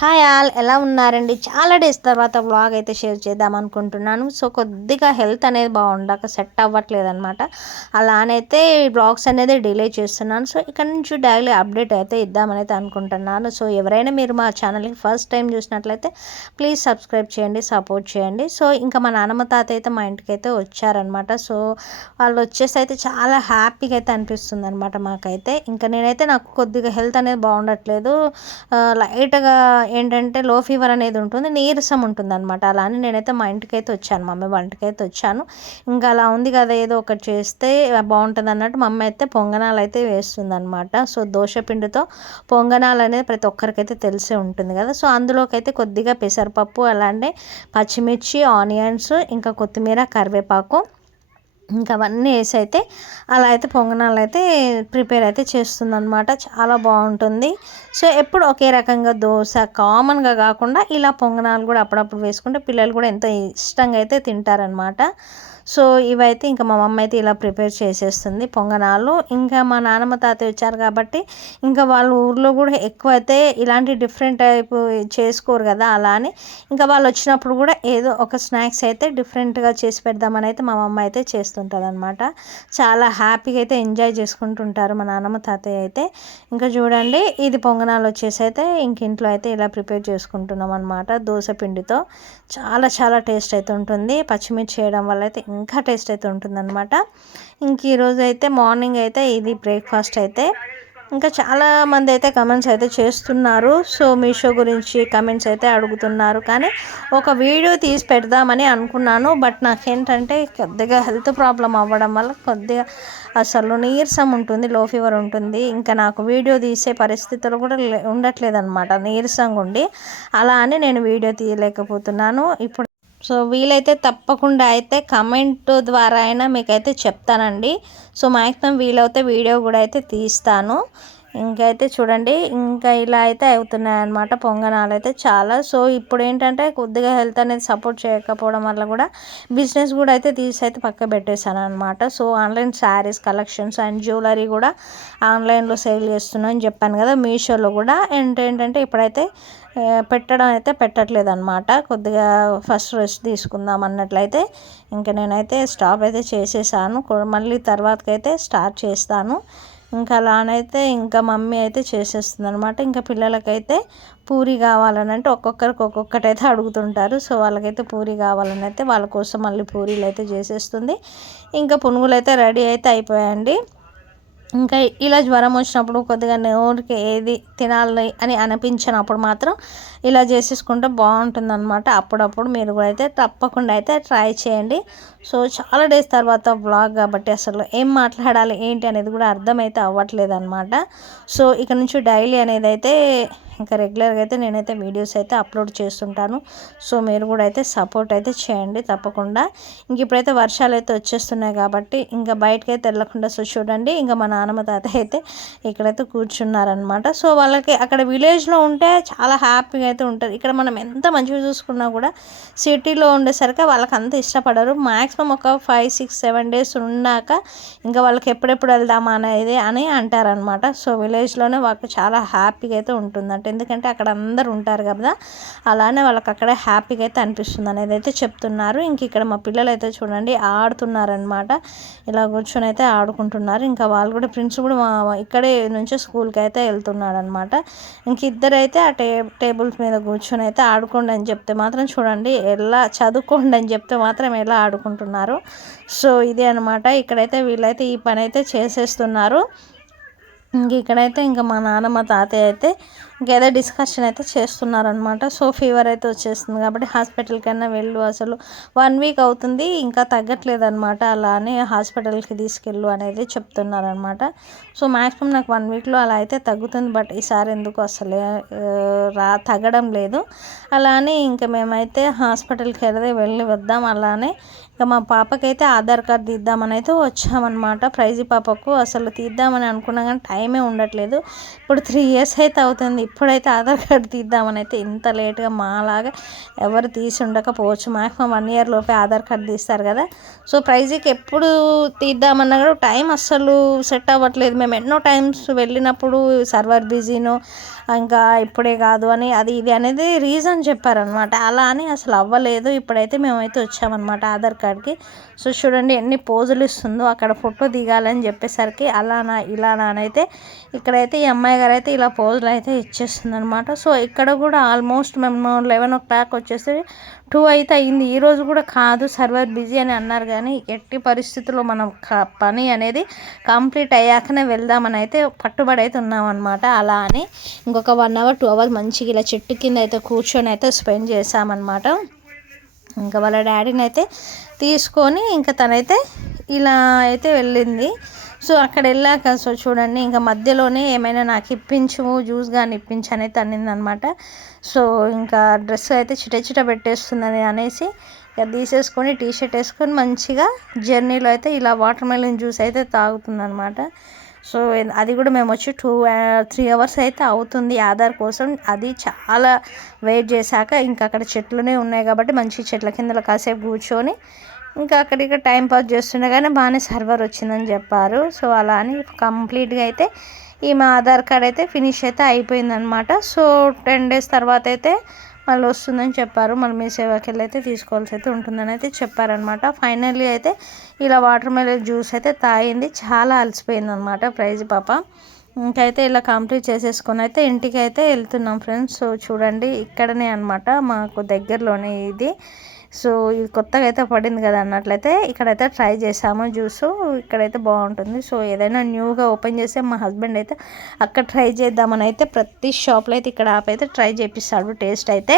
Hi all ఎలా ఉన్నారండి? చాలా డేస్ తర్వాత వ్లాగ్ అయితే షేర్ చేద్దాం అనుకుంటున్నాను. సో కొద్దిగా హెల్త్ అనేది బాగుండక సెట్ అవ్వట్లేదు అనమాట అలానైతే బ్లాగ్స్ అనేది డిలే చేస్తున్నాను. సో ఇక్కడ నుంచి డైలీ అప్డేట్ అయితే ఇద్దామనైతే అనుకుంటున్నాను. సో ఎవరైనా మీరు మా ఛానల్కి ఫస్ట్ టైం చూసినట్లయితే ప్లీజ్ సబ్స్క్రైబ్ చేయండి సపోర్ట్ చేయండి. సో ఇంకా మా నాన్నమ్మ తాత అయితే మా ఇంటికి అయితే వచ్చారనమాట సో వాళ్ళు వచ్చేసి అయితే చాలా హ్యాపీగా అయితే అనిపిస్తుంది అనమాట మాకైతే. ఇంకా నేనైతే నాకు కొద్దిగా హెల్త్ అనేది బాగుండట్లేదు. లైట్గా ఏంటంటే లో ఫీవర్ అనేది ఉంటుంది నీరసం ఉంటుంది అనమాట అలా అని నేనైతే మా ఇంటికైతే వచ్చాను మమ్మీ వంటకైతే వచ్చాను. ఇంకా అలా ఉంది కదా ఏదో ఒకటి చేస్తే బాగుంటుంది అన్నట్టు మమ్మీ అయితే పొంగనాలు అయితే వేస్తుంది అనమాట సో దోశపిండితో పొంగనాలు అనేది ప్రతి ఒక్కరికైతే తెలిసే ఉంటుంది కదా. సో అందులోకైతే కొద్దిగా పెసరపప్పు అలానే పచ్చిమిర్చి ఆనియన్స్ ఇంకా కొత్తిమీర కరివేపాకు ఇంకా అవన్నీ వేసి అయితే అలా అయితే పొంగనాలు అయితే ప్రిపేర్ అయితే చేస్తుందన్నమాట. చాలా బాగుంటుంది. సో ఎప్పుడు ఒకే రకంగా దోశ కామన్గా కాకుండా ఇలా పొంగనాలు కూడా అప్పుడప్పుడు వేసుకుంటే పిల్లలు కూడా ఎంతో ఇష్టంగా అయితే తింటారనమాట సో ఇవైతే ఇంకా మా మమ్మ అయితే ఇలా ప్రిపేర్ చేసేస్తుంది పొంగనాలు. ఇంకా మా నాన్నమ్మ తాతయ్య వచ్చారు కాబట్టి ఇంకా వాళ్ళ ఊర్లో కూడా ఎక్కువ అయితే ఇలాంటి డిఫరెంట్ టైప్ చేసుకోరు కదా అలా అని. ఇంకా వాళ్ళు వచ్చినప్పుడు కూడా ఏదో ఒక స్నాక్స్ అయితే డిఫరెంట్గా చేసి పెడదామని అయితే మా మమ్మ అయితే చేస్తుంటుంది అనమాట చాలా హ్యాపీగా అయితే ఎంజాయ్ చేసుకుంటుంటారు మా నాన్నమ్మ తాతయ్య అయితే. ఇంకా చూడండి ఇది పొంగనాలు వచ్చేసి అయితే ఇంక ఇంట్లో అయితే ఇలా ప్రిపేర్ చేసుకుంటున్నాం అనమాట దోశ పిండితో. చాలా చాలా టేస్ట్ అయితే ఉంటుంది. పచ్చిమిర్చి చేయడం వల్ల అయితే ఇంకా టేస్ట్ అయితే ఉంటుందన్నమాట. ఇంక ఈరోజు అయితే మార్నింగ్ అయితే ఇది బ్రేక్ఫాస్ట్ అయితే. ఇంకా చాలామంది అయితే కమెంట్స్ అయితే చేస్తున్నారు. సో మీషో గురించి కమెంట్స్ అయితే అడుగుతున్నారు. కానీ ఒక వీడియో తీసి పెడదామని అనుకున్నాను. బట్ నాకేంటంటే కొద్దిగా హెల్త్ ప్రాబ్లం అవ్వడం వల్ల కొద్దిగా అసలు నీరసం ఉంటుంది లో ఫీవర్ ఉంటుంది. ఇంకా నాకు వీడియో తీసే పరిస్థితులు కూడా ఉండట్లేదు అనమాట నీరసంగా ఉండి అలా అని నేను వీడియో తీయలేకపోతున్నాను. ఇప్పుడు సో వీలైతే తప్పకుండా అయితే కమెంట్ ద్వారా అయినా మీకైతే చెప్తానండి. సో మ్యాక్సిమం వీలైతే వీడియో కూడా అయితే తీస్తాను. ఇంకైతే చూడండి ఇంకా ఇలా అయితే అవుతున్నాయి అనమాట పొంగనాలు అయితే చాలా. సో ఇప్పుడు ఏంటంటే కొద్దిగా హెల్త్ అనేది సపోర్ట్ చేయకపోవడం వల్ల కూడా బిజినెస్ కూడా అయితే తీసి అయితే పక్క పెట్టేశాను అనమాట so online sarees collections and jewellery కూడా ఆన్లైన్లో సేల్ చేస్తున్నాను అని చెప్పాను కదా మీషోలో కూడా. ఏంటంటే ఇప్పుడైతే పెట్టడం అయితే పెట్టట్లేదు అనమాట కొద్దిగా ఫస్ట్ రెస్ట్ తీసుకుందాం అన్నట్లయితే ఇంకా నేనైతే స్టాప్ అయితే చేసేసాను. మళ్ళీ తర్వాతకైతే స్టార్ట్ చేస్తాను. ఇంకా అలానైతే ఇంకా మమ్మీ అయితే చేసేస్తుంది అనమాట ఇంకా పిల్లలకైతే పూరి కావాలని అంటే ఒక్కొక్కరికి ఒక్కొక్కటి అయితే అడుగుతుంటారు. సో వాళ్ళకైతే పూరి కావాలని అయితే వాళ్ళ కోసం మళ్ళీ పూరీలు అయితే చేసేస్తుంది. ఇంకా పునుగులు అయితే రెడీ అయితే అయిపోయాయండి. ఇంకా ఇలా జ్వరం వచ్చినప్పుడు కొద్దిగా నోరుకి ఏది తినాలి అని అనిపించినప్పుడు మాత్రం ఇలా చేసేసుకుంటే బాగుంటుంది అనమాట అప్పుడప్పుడు మీరు కూడా అయితే తప్పకుండా అయితే ట్రై చేయండి. సో చాలా డేస్ తర్వాత బ్లాగ్ కాబట్టి అసలు ఏం మాట్లాడాలి ఏంటి అనేది కూడా అర్థమైతే అవ్వట్లేదు అనమాట సో ఇక నుంచి డైలీ అనేది అయితే ఇంకా రెగ్యులర్గా అయితే నేనైతే వీడియోస్ అయితే అప్లోడ్ చేస్తుంటాను. సో మీరు కూడా అయితే సపోర్ట్ అయితే చేయండి తప్పకుండా. ఇంక ఇప్పుడైతే వర్షాలు అయితే వచ్చేస్తున్నాయి కాబట్టి ఇంకా బయటకి అయితే వెళ్ళకుండా సో చూడండి. ఇంకా మా నాన్నమ్మ తాత అయితే ఇక్కడైతే కూర్చున్నారనమాట సో వాళ్ళకి అక్కడ విలేజ్లో ఉంటే చాలా హ్యాపీగా అయితే ఉంటుంది ఇక్కడ మనం ఎంత మంచిగా చూసుకున్నా కూడా సిటీలో ఉండేసరికి వాళ్ళకి అంత ఇష్టపడరు. మ్యాక్సిమం ఒక ఫైవ్ సిక్స్ సెవెన్ డేస్ ఉన్నాక ఇంకా వాళ్ళకి ఎప్పుడెప్పుడు వెళ్దామా అనేది అని అంటారనమాట సో విలేజ్లోనే వాళ్ళకి చాలా హ్యాపీగా అయితే ఉంటుందంటే ఎందుకంటే అక్కడ అందరు ఉంటారు కదా అలానే వాళ్ళకి అక్కడే హ్యాపీగా అయితే అనిపిస్తుంది అనేది అయితే చెప్తున్నారు. ఇంక ఇక్కడ మా పిల్లలు అయితే చూడండి ఆడుతున్నారనమాట ఇలా కూర్చొని అయితే ఆడుకుంటున్నారు. ఇంకా వాళ్ళు కూడా ఫ్రెండ్స్ కూడా మా ఇక్కడే నుంచి స్కూల్కి అయితే వెళ్తున్నాడు అనమాట ఇంక ఇద్దరైతే ఆ టే టేబుల్స్ మీద కూర్చొని అయితే ఆడుకోండి అని చెప్తే మాత్రం చూడండి ఎలా చదువుకోండి అని చెప్తే మాత్రం ఎలా ఆడుకుంటున్నారు. సో ఇది అనమాట ఇక్కడైతే వీళ్ళైతే ఈ పని అయితే చేసేస్తున్నారు. ఇంక ఇక్కడైతే ఇంకా మా నాన్న మా తాతయ్య అయితే ఇంకేదో డిస్కషన్ అయితే చేస్తున్నారనమాట సో ఫీవర్ అయితే వచ్చేస్తుంది కాబట్టి హాస్పిటల్కైనా వెళ్ళు అసలు. వన్ వీక్ అవుతుంది ఇంకా తగ్గట్లేదు అనమాట అలానే హాస్పిటల్కి తీసుకెళ్ళు అనేది చెప్తున్నారనమాట సో మ్యాక్సిమం నాకు వన్ వీక్లో అలా అయితే తగ్గుతుంది బట్ ఈసారి ఎందుకు అసలే రా తగ్గడం లేదు. అలానే ఇంకా మేమైతే హాస్పిటల్కి వెళ్తే వెళ్ళి వద్దాం అలానే ఇంకా మా పాపకైతే ఆధార్ కార్డ్ తీద్దామని అయితే వచ్చామన్నమాట. ప్రైజీ పాపకు అసలు తీద్దామని అనుకున్నా కానీ టైమే ఉండట్లేదు. ఇప్పుడు త్రీ ఇయర్స్ అయితే అవుతుంది ఇప్పుడైతే ఆధార్ కార్డు తీద్దామని అయితే ఇంత లేట్గా మాలాగా ఎవరు తీసి ఉండకపోవచ్చు. మాక్సిమం వన్ ఇయర్ లోపే ఆధార్ కార్డు తీస్తారు కదా. సో ప్రైజ్కి ఎప్పుడు తీద్దామన్నా కూడా టైం అస్సలు సెట్ అవ్వట్లేదు. మేము ఎన్నో టైమ్స్ వెళ్ళినప్పుడు సర్వర్ బిజీను ఇంకా ఇప్పుడే కాదు అని అది ఇది అనేది రీజన్ చెప్పారనమాట అలా అని అసలు అవ్వలేదు. ఇప్పుడైతే మేమైతే వచ్చామన్నమాట ఆధార్ కార్డ్కి సో చూడండి ఎన్ని పోజులు ఇస్తుందో అక్కడ ఫోటో దిగాలని చెప్పేసరికి అలానా ఇలానా అని అయితే ఇక్కడైతే ఈ అమ్మాయి గారు అయితే ఇలా పోజులు అయితే ఇచ్చారు. వచ్చేస్తుంది అనమాట సో ఇక్కడ కూడా ఆల్మోస్ట్ మేము లెవెన్ ఓ క్లాక్ వచ్చేసి టూ అయితే అయింది. ఈరోజు కూడా కాదు సర్వర్ బిజీ అని అన్నారు కానీ ఎట్టి పరిస్థితుల్లో మనం పని అనేది కంప్లీట్ అయ్యాకనే వెళ్దామని అయితే పట్టుబడి అయితే ఉన్నామన్నమాట అలా అని ఇంకొక వన్ అవర్ టూ అవర్స్ మంచిగా ఇలా చెట్టు కింద అయితే కూర్చొని అయితే స్పెండ్ చేసామన్నమాట ఇంకా వాళ్ళ డాడీని అయితే తీసుకొని ఇంకా తనైతే ఇలా అయితే వెళ్ళింది. సో అక్కడ వెళ్ళాక సో చూడండి ఇంకా మధ్యలోనే ఏమైనా నాకు ఇప్పించు జ్యూస్ కానీ ఇప్పించు అనేది తన్నింది సో ఇంకా డ్రెస్ అయితే చిట చిట పెట్టేస్తుందని అనేసి ఇక తీసేసుకొని టీ షర్ట్ వేసుకొని మంచిగా జర్నీలో అయితే ఇలా వాటర్ మెలన్ జ్యూస్ అయితే తాగుతుందనమాట. సో అది కూడా మేము వచ్చి టూ త్రీ అవర్స్ అయితే అవుతుంది ఆధార్ కోసం. అది చాలా వెయిట్ చేశాక ఇంకా అక్కడ చెట్లునే ఉన్నాయి కాబట్టి మంచి చెట్ల కిందలో కాసేపు కూర్చొని ఇంకా అక్కడికి టైం పాస్ చేస్తుండగానే బాగానే సర్వర్ వచ్చిందని చెప్పారు. సో అలా అని కంప్లీట్గా అయితే ఈ మా ఆధార్ కార్డ్ అయితే ఫినిష్ అయితే అయిపోయిందనమాట సో టెన్ డేస్ తర్వాత అయితే మళ్ళీ వస్తుందని చెప్పారు. మళ్ళీ మీ సేవకి వెళ్ళి అయితే తీసుకోవాల్సి అయితే ఉంటుందని అయితే చెప్పారనమాట ఫైనల్లీ అయితే ఇలా వాటర్ మెలన్ జ్యూస్ అయితే తాగింది. చాలా అలసిపోయింది అనమాట ప్రైజ్ పాప. ఇంకైతే ఇలా కంప్లీట్ చేసేసుకొని అయితే ఇంటికి అయితే వెళ్తున్నాం ఫ్రెండ్స్. సో చూడండి ఇక్కడనే అనమాట మాకు దగ్గరలోనే ఇది. సో ఇది కొత్తగా అయితే పడింది కదా అన్నట్లయితే ఇక్కడైతే ట్రై చేసాము జ్యూస్. ఇక్కడైతే బాగుంటుంది. సో ఏదైనా న్యూగా ఓపెన్ చేస్తే మా హస్బెండ్ అయితే అక్కడ ట్రై చేద్దామని అయితే ప్రతి షాప్లో అయితే ఇక్కడ ఆపైతే ట్రై చేపిస్తాడు. టేస్ట్ అయితే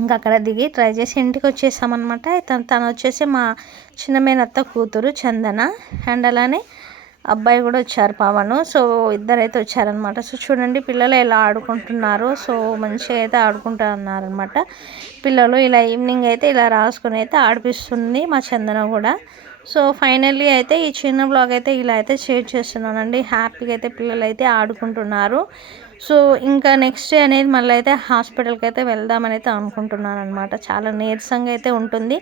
ఇంకా అక్కడ దిగి ట్రై చేసి ఇంటికి వచ్చేసామన్నమాట. తను తను వచ్చేసి మా చిన్న మేనత్త కూతురు చందన. అండ్ అలానే అబ్బాయి కూడా వచ్చారు పవన్. సో ఇద్దరైతే వచ్చారనమాట. సో చూడండి పిల్లలు ఇలా ఆడుకుంటున్నారు. సో మంచిగా అయితే ఆడుకుంటున్నారనమాట పిల్లలు ఇలా ఈవినింగ్ అయితే ఇలా రాసుకుని అయితే ఆడిపిస్తుంది మా చందన కూడా. సో ఫైనల్లీ అయితే ఈ చిన్న బ్లాగ్ అయితే ఇలా అయితే షేర్ చేస్తున్నానండి. హ్యాపీగా అయితే పిల్లలు అయితే ఆడుకుంటున్నారు. సో ఇంకా నెక్స్ట్ డే అనేది మళ్ళీ అయితే హాస్పిటల్కి అయితే వెళ్దామని అయితే అనుకుంటున్నాను అనమాట చాలా నీరసంగా అయితే ఉంటుంది.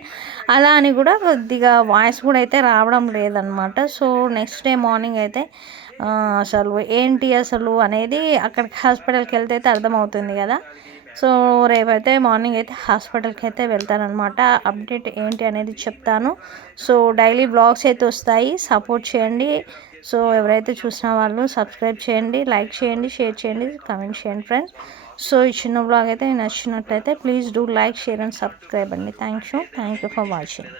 అలా అని కూడా కొద్దిగా వాయిస్ కూడా అయితే రావడం లేదనమాట సో నెక్స్ట్ డే మార్నింగ్ అయితే అసలు ఏంటి అసలు అనేది అక్కడికి హాస్పిటల్కి వెళ్తే అయితే అర్థమవుతుంది కదా. సో రేపైతే మార్నింగ్ అయితే హాస్పిటల్కి అయితే వెళ్తానమాట అప్డేట్ ఏంటి అనేది చెప్తాను. సో డైలీ బ్లాగ్స్ అయితే వస్తాయి. సపోర్ట్ చేయండి. సో ఎవరైతే చూసిన వాళ్ళు సబ్స్క్రైబ్ చేయండి లైక్ చేయండి షేర్ చేయండి కమెంట్ చేయండి ఫ్రెండ్స్. సో ఈ చిన్న బ్లాగ్ అయితే నచ్చినట్లయితే please do like share and subscribe అండి. Thank you. Thank you for watching.